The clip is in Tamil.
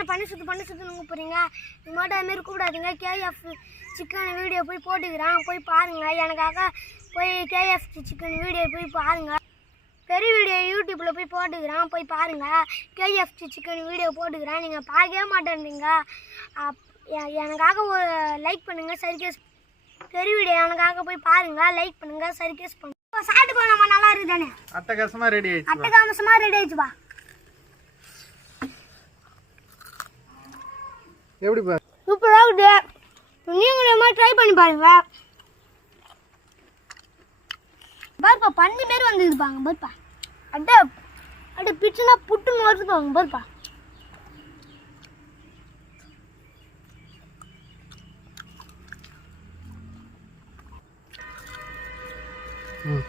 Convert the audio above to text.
என்ன பண்ணி சுற்றுன்னு போகிறீங்க. இது மட்டும் அதுமாரி கூப்பிடாதீங்க. கேஎஃப் சிக்கன் வீடியோ போய் போட்டுக்கிறேன், போய் பாருங்கள். எனக்காக போய் கேஎஃப் சிக்கன் வீடியோ போய் பாருங்கள். பெரிய வீடியோ யூடியூப்பில் போய் போட்டுக்கிறேன், போய் பாருங்கள். கேஎஃப்சி சிக்கன் வீடியோ போட்டுக்கிறேன், நீங்கள் பார்க்கவே மாட்டேன்றீங்க. எனக்காக ஒரு லைக் பண்ணுங்கள், சர்க்கேஸ். பெரிய வீடியோ எனக்காக போய் பாருங்கள், லைக் பண்ணுங்கள், சர்க்கேஸ் பண்ணுங்கள். சாப்பிட்டு போனோம்மா, நல்லா இருக்குது தானே? அட்டகாசமாக ரெடி ஆயிடுச்சு. அட்டகாசமாக ரெடி ஆயிடுச்சுப்பா. எப்படிப்பா? சூப்பராக இருக்குது. நீங்களும் மாதிரி ட்ரை பண்ணி பாருங்க. பாருப்பா, பன்னி மாரி வந்துருப்பாங்க பாருப்பா. அட்டை பிச்சுனா புட்டுன்னு வருதுப்பாங்க பாருப்பா. ம்